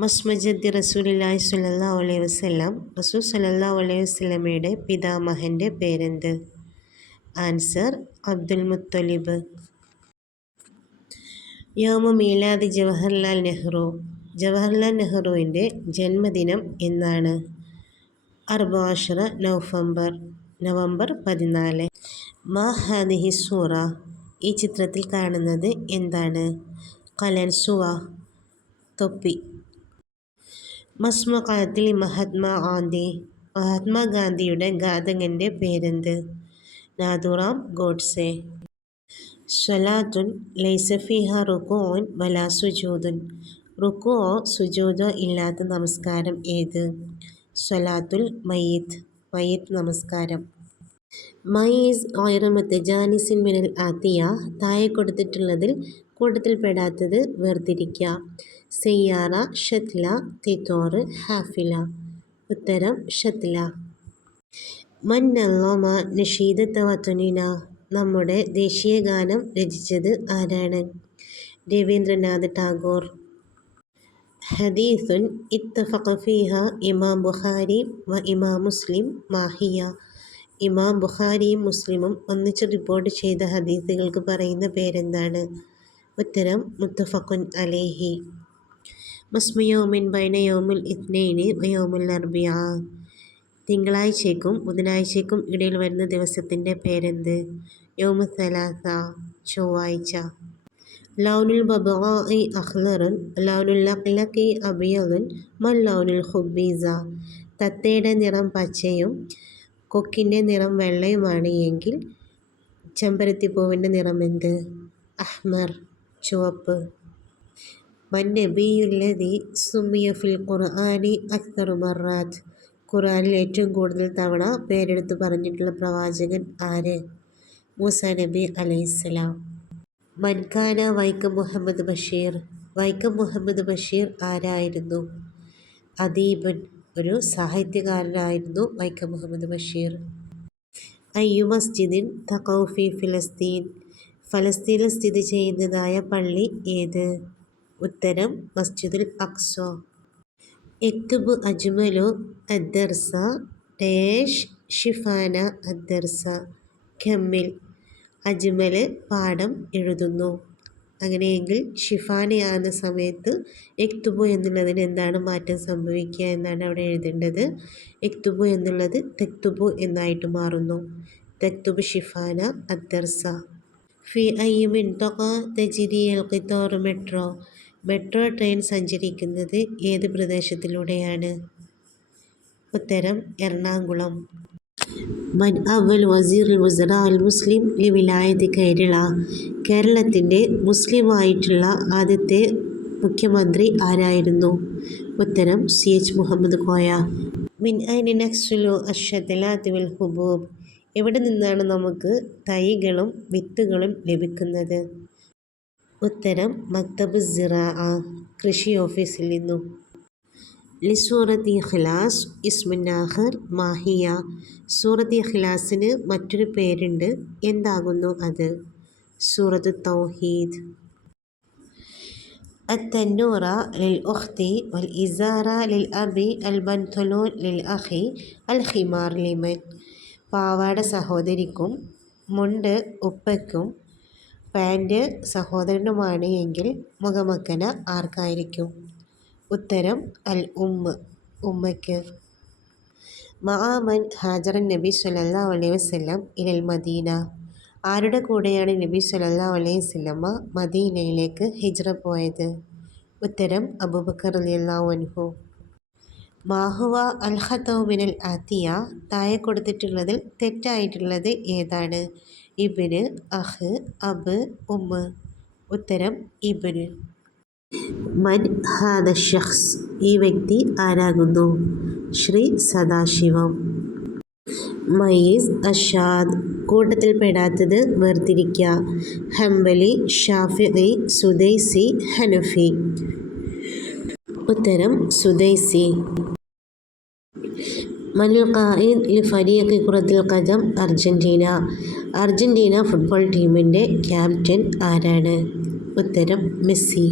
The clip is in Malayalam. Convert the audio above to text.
മസ്മജദ്ദി റസൂലുള്ളാഹി സ്വല്ലല്ലാഹു അലൈഹി വസല്ലം. റസൂൽ സ്വല്ലല്ലാഹു അലൈഹി വസല്ലമയുടെ പിതാമഹൻ്റെ പേരെന്ത്? ആൻസർ അബ്ദുൽ മുത്തലിബ്. യൗമ മീലാദ് ജവഹർലാൽ നെഹ്റു. ജവഹർലാൽ നെഹ്റുവിൻ്റെ ജന്മദിനം എന്നാണ്? 14 നവംബർ 14. മാ ഹാദിഹി സൂറ. ഈ ചിത്രത്തിൽ കാണുന്നത് എന്താണ്? കലൻസുവ, തൊപ്പി. മസ്മഖാത്തിൽ മഹാത്മാഗാന്ധി. മഹാത്മാഗാന്ധിയുടെ ഘാതകൻ്റെ പേരെന്ത്? നാഥുറാം ഗോഡ്സെ. സ്വലാത്തുൻ ലൈസ ഫീഹ റുകൂഉൻ വലാ സുജൂദുൻ. റുകൂഉ സുജൂദോ ഇല്ലാത്ത നമസ്കാരം ഏത്? സ്വലാത്തുൽ മയ്യിത്ത്, മയ്യിത്ത് നമസ്കാരം. മയ്യിസ് ഗൈറ മുതജാനിസിൻ മിനൽ ആതിയ. താഴെ കൊടുത്തിട്ടുള്ളതിൽ കൂട്ടത്തിൽപ്പെടാത്തത് വേർതിരിക്കുക. സയ്യാറ, ഷത്ല, തിത്തോർ, ഹാഫില. ഉത്തരം ഷത്ല. മൻ നല്ലമ നഷീദത വതനിന. നമ്മുടെ ദേശീയ ഗാനം രചിച്ചത് ആരാണ്? രവീന്ദ്രനാഥ് ടാഗോർ. ഹദീസുൻ ഇത്തഫഖ ഫീഹ ഇമാം ബുഖാരി വ ഇമാം മുസ്ലിം മാഹിയ. ഇമാം ബുഖാരിയും മുസ്ലിമും ഒന്നിച്ച് റിപ്പോർട്ട് ചെയ്ത ഹദീസുകൾക്ക് പറയുന്ന പേരെന്താണ്? ഉത്തരം മുത്തഫഖുൻ അലൈഹി. മസ്മു യൗമിൻ ബൈന യൗമുൽ ഇത്നൈനി വ യൗമുൽ അർബിഅ. തിങ്കളാഴ്ചയ്ക്കും ബുധനാഴ്ചയ്ക്കും ഇടയിൽ വരുന്ന ദിവസത്തിൻ്റെ പേരെന്ത്? യൗമു സലാസ, ചൊവ്വാഴ്ച. ലൗനുൽ ബബ്ഗാഇ അഖ്ളറുൻ ലൗനുൽ ലഖ്ലഖി അബിയദുൻ മൻ ലൗനുൽ ഖുബീസ. തത്തയുടെ നിറം പച്ചയും കൊക്കിൻ്റെ നിറം വെള്ളയുമാണ് എങ്കിൽ ചെമ്പരത്തിപ്പൂവിൻ്റെ നിറം എന്ത്? അഹ്മർ, ചുവപ്പ്. മൻ നബിയുല്ലദി സുമിയ ഫിൽ ഖുർആനി അക്തറു മറാത്ത്. ഖുർആനിൽ ഏറ്റവും കൂടുതൽ തവണ പേരെടുത്ത് പറഞ്ഞിട്ടുള്ള പ്രവാചകൻ ആര്? മൂസ നബി അലൈഹിസ്സലാം. മൻകാന വൈക്കം മുഹമ്മദ് ബഷീർ. വൈക്കം മുഹമ്മദ് ബഷീർ ആരായിരുന്നു? അദീബൻ, ഒരു സാഹിത്യകാരനായിരുന്നു വൈക്കം മുഹമ്മദ് ബഷീർ. അയ്യു മസ്ജിദിൻ തഖഉ ഫി ഫലസ്തീൻ. ഫലസ്തീനിൽ സ്ഥിതി ചെയ്യുന്നതായ പള്ളി ഏത്? ഉത്തരം മസ്ജിദുൽ അഖ്സ. എക്തുബ് അജ്മലു അദ്ദർസ ഡേഷ് ഷിഫാന അദ്ദർസ. കമ്മിൽ. അജ്മല് പാഠം എഴുതുന്നു. അങ്ങനെയെങ്കിൽ ഷിഫാനയാകുന്ന സമയത്ത് എക്തുബു എന്നുള്ളതിന് എന്താണ് മാറ്റം സംഭവിക്കുക എന്നാണ് അവിടെ എഴുതേണ്ടത്. എക്തുബു എന്നുള്ളത് തെക്തുബു എന്നായിട്ട് മാറുന്നു. തെക്തുബ് ഷിഫാന അദ്ദർസ. ഫി അയ്യി മിൻതഖ തജ്രി അൽ ഖിത്താർ മെട്രോ. മെട്രോ ട്രെയിൻ സഞ്ചരിക്കുന്നത് ഏത് പ്രദേശത്തിലൂടെയാണ്? ഉത്തരം എറണാകുളം. മൻ അവൽ വസീർ വുസറ അൽ മുസ്ലിം ലി വിലായത്ത് കേരള. കേരളത്തിൻ്റെ മുസ്ലിമായിട്ടുള്ള ആദ്യത്തെ മുഖ്യമന്ത്രി ആരായിരുന്നു? ഉത്തരം CH മുഹമ്മദ് കോയ. മിൻ ഐന നഹ്സുലു അശ്ശതലാത്ത് വൽ ഹുബൂബ്. എവിടെ നിന്നാണ് നമുക്ക് തൈകളും വിത്തുകളും ലഭിക്കുന്നത്? ഉത്തരം മക്തബ് സിറാഅ, കൃഷി ഓഫീസിൽ നിന്നും. ലിസൂറത്ത് ഇഖ്ലാസ് ഇസ്മുൻ ആഖർ മാഹിയ. സൂറത്ത് ഇഖ്ലാസിന് മറ്റൊരു പേരുണ്ട്, എന്താകുന്നു അത്? സൂറത്ത് തൗഹീദ്. അത്തന്നൂറ ലിൽ ഉഖ്തി വൽ ഇസാറ ലിൽ അബി അൽ ബൻതലൂൻ ലിൽ അഖി അൽ ഖിമാർ ലിമൻ. പാവാട സഹോദരിക്കും മുണ്ട് ഉപ്പയ്ക്കും പാൻറ് സഹോദരനുമാണ് എങ്കിൽ മുഖമക്കന ആർക്കായിരിക്കും? ഉത്തരം അൽ ഉമ്മയ്ക്ക്. മഅമൻ ഹാജറൻ നബി സ്വല്ലല്ലാഹു അലൈഹി വസല്ലം ഇലൽ മദീന. ആരുടെ കൂടെയാണ് നബി സ്വല്ലല്ലാഹു അലൈഹി വസല്ലമ മദീനയിലേക്ക് ഹിജ്റ പോയത്? ഉത്തരം അബൂബക്കർ റളിയല്ലാഹു അൻഹു. മാഹുവ അൽ ഖതഉ മിനൽ ആതിയ. താഴെ കൊടുത്തിട്ടുള്ളതിൽ തെറ്റായിട്ടുള്ളത് ഏതാണ്? ഇബ്ന്, അഖ്, അബ്, ഉമ്മ്. ഉത്തരം ഇബ്ന്. മൻ ഹാദ ശഖ്സ്. ഈ വ്യക്തി ആരാകുന്നു? ശ്രീ സദാശിവം. മയ്യിസ് അഷാദ്. കൂട്ടത്തിൽപ്പെടാത്തത് വേർതിരിക്കുക. ഹംബലി, ഷാഫിഈ, സുദൈസി, ഹനഫി. ഉത്തരം സുദൈസി. മനുൽ ഖായിദ് ലി ഫരീഖി ഖുറത്തുൽ ഖദം അർജന്റീന. അർജന്റീന ഫുട്ബോൾ ടീമിൻ്റെ ക്യാപ്റ്റൻ ആരാണ്? ഉത്തരം മെസ്സി.